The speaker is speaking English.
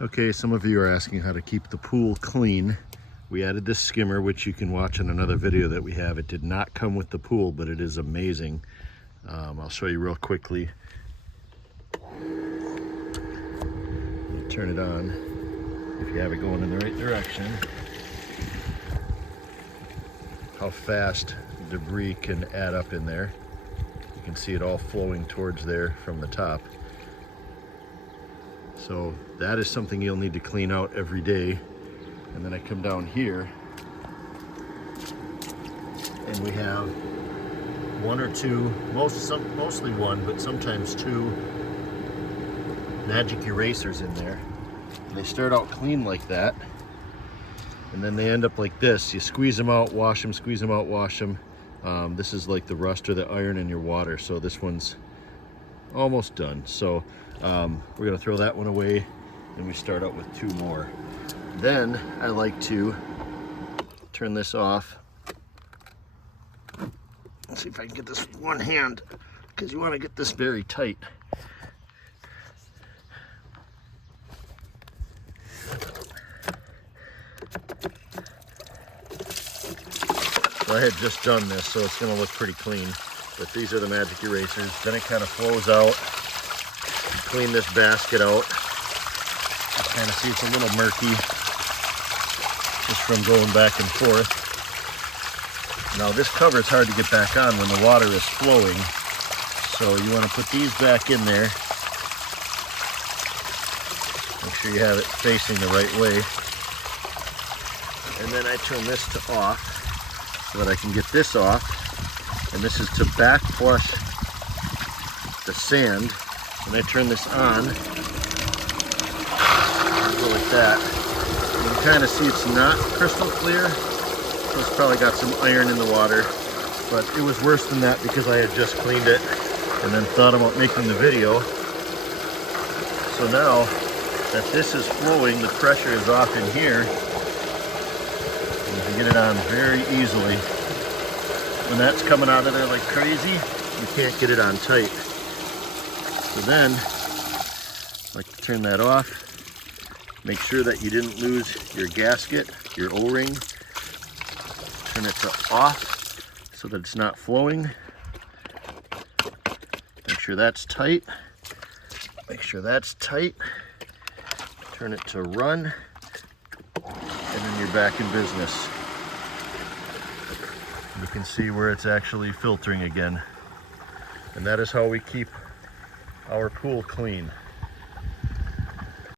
Okay, some of you are asking how to keep the pool clean. We added this skimmer, which you can watch in another video that we have. It did not come with the pool, but it is amazing. I'll show you real quickly. You turn it on if you have it going in the right direction. How fast debris can add up in there. You can see it all flowing towards there from the top. So that is something you'll need to clean out every day. And then I come down here and we have one or two, mostly one, but sometimes two magic erasers in there. And they start out clean like that, and then they end up like this. You squeeze them out, wash them, squeeze them out, wash them. This is like the rust or the iron in your water, so this one's almost done. So we're gonna throw that one away, and we start out with two more. Then I like to turn this off. Let's see if I can get this with one hand, because you want to get this very tight. So I had just done this, so it's going to look pretty clean. But these are the magic erasers. Then it kind of flows out. You clean this basket out. You kind of see it's a little murky just from going back and forth. Now this cover is hard to get back on when the water is flowing. So you want to put these back in there. Make sure you have it facing the right way. And then I turn this to off so that I can get this off. And this is to backflush the sand. And I turn this on. Go like that. You can kind of see it's not crystal clear. So it's probably got some iron in the water. But it was worse than that because I had just cleaned it and then thought about making the video. So now that this is flowing, the pressure is off in here. You can get it on very easily. When that's coming out of there like crazy, you can't get it on tight. So then, I like to turn that off. Make sure that you didn't lose your gasket, your O-ring. Turn it to off so that it's not flowing. Make sure that's tight. Make sure that's tight. Turn it to run. And then you're back in business. You can see where it's actually filtering again. And that is how we keep our pool clean.